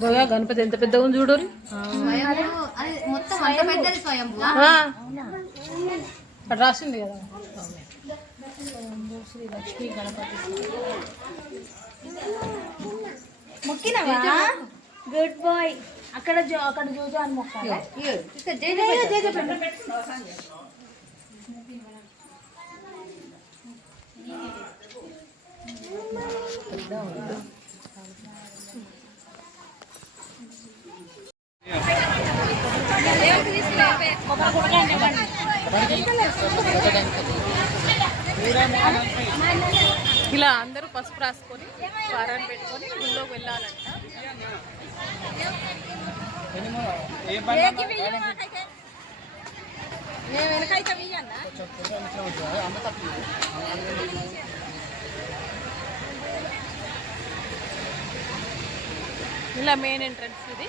గోగా గణపతి ఎంత పెద్దగా ఉంది చూడు స్వయంభూ అది మొత్తం అంత పెద్దది స్వయంభూ అక్కడ రాసింది కదా. మొక్కినవా? గుడ్ బాయ్ అక్కడ జో అక్కడ జోజో అని మొక్కాలి? ఇలా అందరూ పసుపు రాసుకొని వారాన్ని పెట్టుకొని గుళ్ళోకి వెళ్ళాలంట ఇలా మెయిన్ ఎంట్రన్స్ ఇది.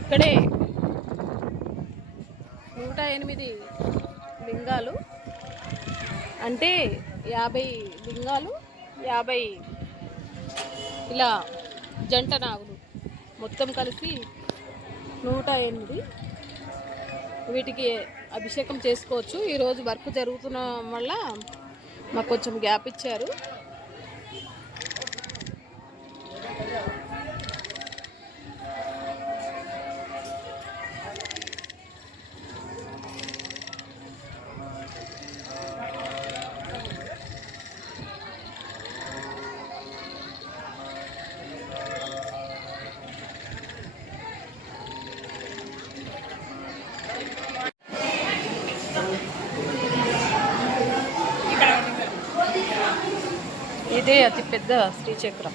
ఇక్కడే నూట ఎనిమిది లింగాలు. అంటే యాభై లింగాలు యాభై ఇలా జంట నాగులు. మొత్తం కలిసి నూట ఎనిమిది. వీటికి అభిషేకం చేసుకోవచ్చు. ఈరోజు వర్క్ జరుగుతున్న వల్ల మాకు కొంచెం గ్యాప్ ఇచ్చారు. ఇదే అతి పెద్ద శ్రీచక్రం.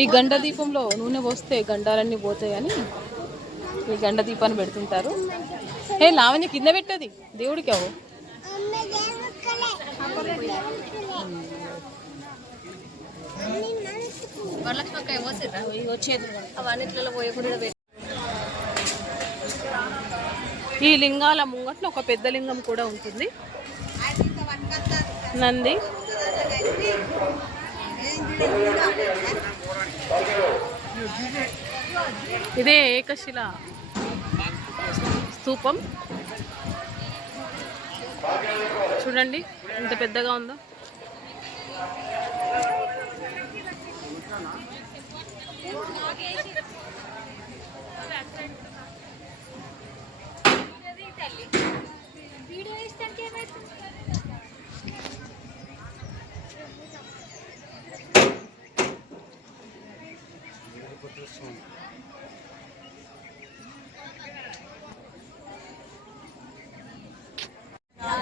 ఈ గండ దీపంలో నూనె పోస్తే గండాలన్నీ పోతాయని ఈ గండ దీపాన్ని పెడుతుంటారు. ఏ లావణ్య కింద పెట్టది. దేవుడికి అవు వరలక్ష్మక్క పోసిర్రా వచ్చేది. అవన్నిట్లలో పోయకుండా ఈ లింగాల ముంగట్న ఒక పెద్ద లింగం కూడా ఉంటుంది. నంది. ఇదే ఏకశిల స్తూపం చూడండి ఎంత పెద్దగా ఉందో. వీడియో ఇష్టానికి ఏమైతుంది?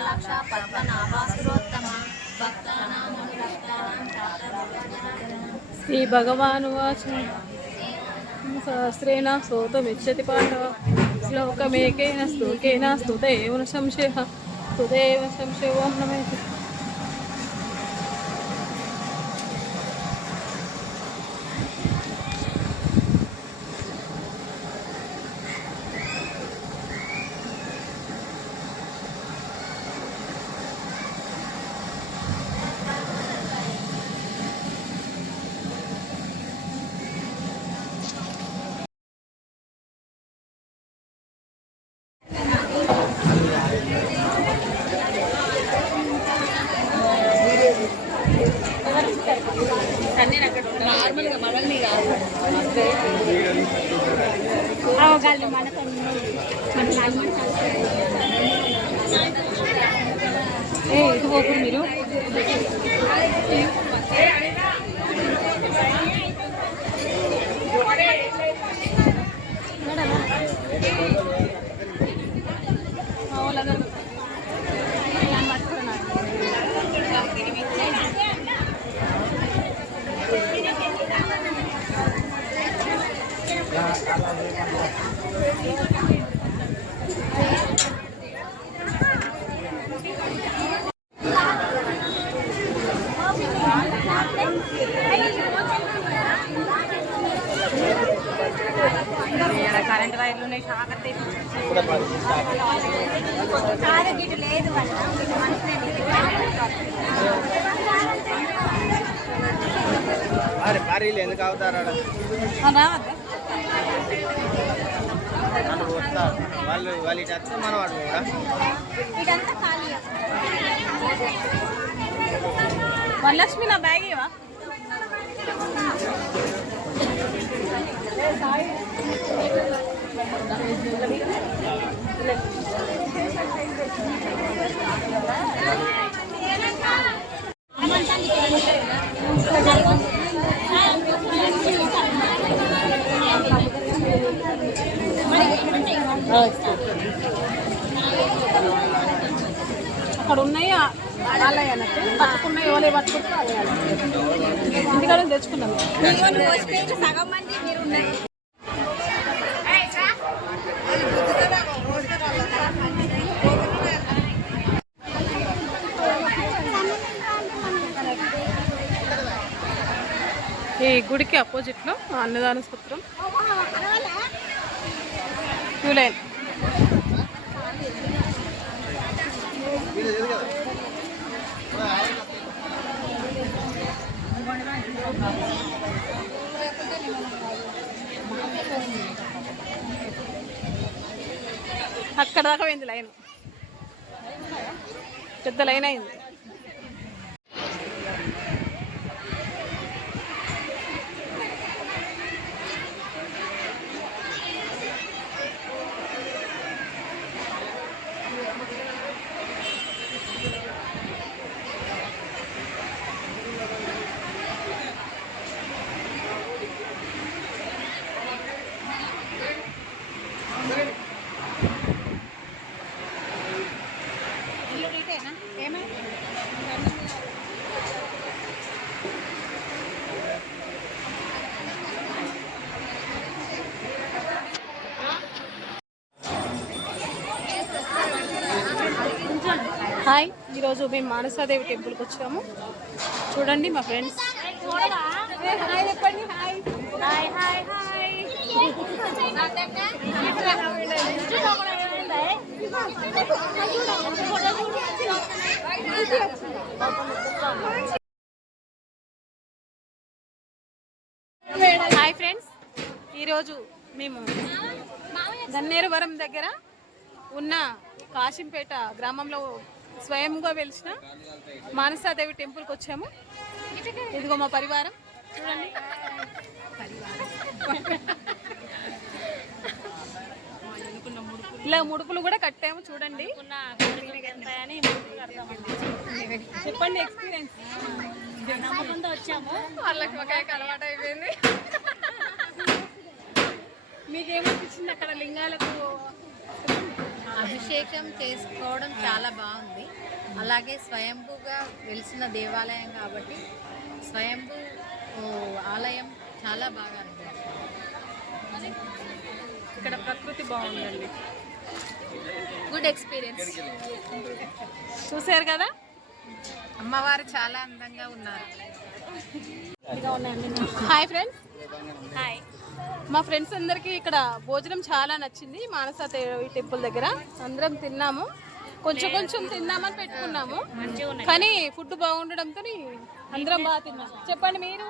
లక్ష పద్మనాభాసురోత్తమ భక్తానాం భక్తానాం శ్రీ సహస్రేణ సోతమిచ్చతి పాఠ శ్లోకమేకేన శ్లోకేన స్తుతేవ న సంశయ స్తుతేవ సంశయో నమేతి నార్మల్గా మనల్ని కాదు. అవగాలి మనతో మన నాన్న ఏ ఇటు మీరు? ఉన్నాయి గిట్టు లేదు అరే భారీలు ఎందుకు అవుతారా వాళ్ళు వాళ్ళు ఇటు వస్తే మనం వాడు కూడా వరలక్ష్మి నా బ్యాగ్ ఇవా అక్కడ ఉన్నాయి వాళ్ళే పట్టుకున్నాయి ఎవరే పట్టుకుంటే వాళ్ళే ఇంటికాడ తెచ్చుకున్నాం సగం మంది మీరు ఉన్నారు ఈ గుడికి అపోజిట్లో అన్నదాన సూత్రం. Queue line. అక్కడ దాకా పోయింది లైన్. పెద్ద లైన్ అయింది. హాయ్. ఈరోజు మేము మానసాదేవి టెంపుల్కి వచ్చాము. చూడండి మా ఫ్రెండ్స్. Hi hi friends. ఈరోజు మేము గన్నేరువరం దగ్గర ఉన్న కాశింపేట గ్రామంలో స్వయంగా వెలిసిన మానసాదేవి టెంపుల్కి వచ్చాము. ఇదిగో మా పరివారం. చూడండి. ఇలా ముడుపులు కూడా కట్టాము చూడండి. చెప్పండి ఎక్స్పీరియన్స్ వచ్చాము వాళ్ళకి ఒక అలవాటు అయిపోయింది. మీకేమనిపించింది అక్కడ లింగాలకు? అభిషేకం చేసుకోవడం చాలా బాగుంది. అలాగే స్వయంభూగా వెలిసిన దేవాలయం కాబట్టి స్వయంభూ ఆలయం చాలా బాగా అనిపించింది. ఇక్కడ ప్రకృతి బాగుందండి. గుడ్ ఎక్స్పీరియన్స్ చూసారు కదా? అమ్మవారు చాలా అందంగా ఉన్నారు. హాయ్ ఫ్రెండ్స్ హాయ్ మా ఫ్రెండ్స్ అందరికీ ఇక్కడ భోజనం చాలా నచ్చింది మానస దేవి టెంపుల్ దగ్గర. అందరం తిన్నాము. కొంచెం కొంచెం తిన్నామని పెట్టుకున్నాము. కానీ ఫుడ్ బాగుండడంతో అందరం బాగా తిన్నాం. చెప్పండి మీరు.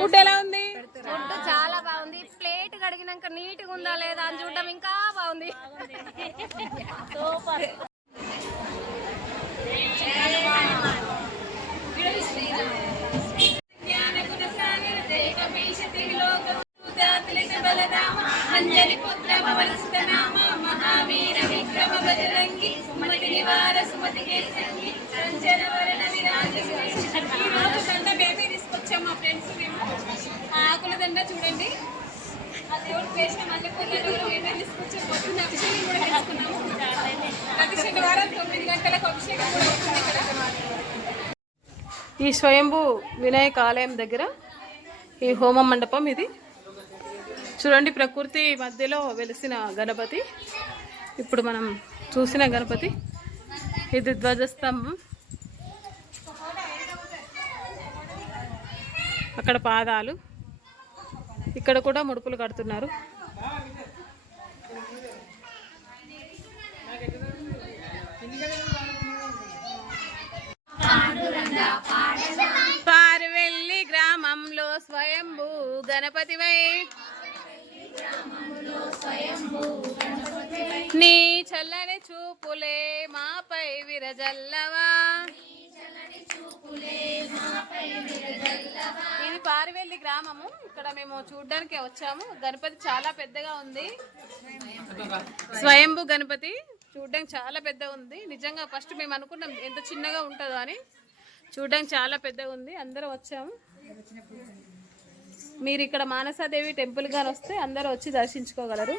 ఫుడ్ ఎలా ఉంది? ఫుడ్ చాలా బాగుంది. ప్లేట్ కడిగినాక నీట్గా ఉందా లేదా అని చూడడం ఇంకా బాగుంది. బలరామ అంజలి పుత్ర పవనసుత నామ మహావీర విక్రమ బజరంగి సుమతి నివార సుమతి కేసంగి సంచన వరణ విరాజ ఈ దండ బేబీ తీసుకొచ్చాం మా ఫ్రెండ్స్ మేము. ఆకుల దండ చూడండి. ఆ దేవుడు వేసిన ఏమైనా తీసుకొచ్చాం. పొద్దున్న అభిషేకం కూడా ప్రతి శనివారం తొమ్మిది గంటలకు అభిషేకం కూడా ఇక్కడ. ఈ స్వయంభూ వినాయక ఆలయం దగ్గర ఈ హోమ మండపం ఇది. చూడండి ప్రకృతి మధ్యలో వెలిసిన గణపతి. ఇప్పుడు మనం చూసిన గణపతి. ఇది ధ్వజస్తంభం. అక్కడ పాదాలు. ఇక్కడ కూడా ముడుపులు కడుతున్నారు. విరజల్లవా ఇది పారివెల్లి గ్రామము. ఇక్కడ మేము చూడడానికి వచ్చాము. గణపతి చాలా పెద్దగా ఉంది. స్వయంభూ గణపతి చూడడానికి చాలా పెద్దగా ఉంది. నిజంగా ఫస్ట్ మేము అనుకున్నాం ఎంత చిన్నగా ఉంటుందో అని. చూడడానికి చాలా పెద్దగా ఉంది. అందరం వచ్చాము. మీరు ఇక్కడ మానసాదేవి టెంపుల్ గారు వస్తే అందరూ వచ్చి దర్శించుకోగలరు.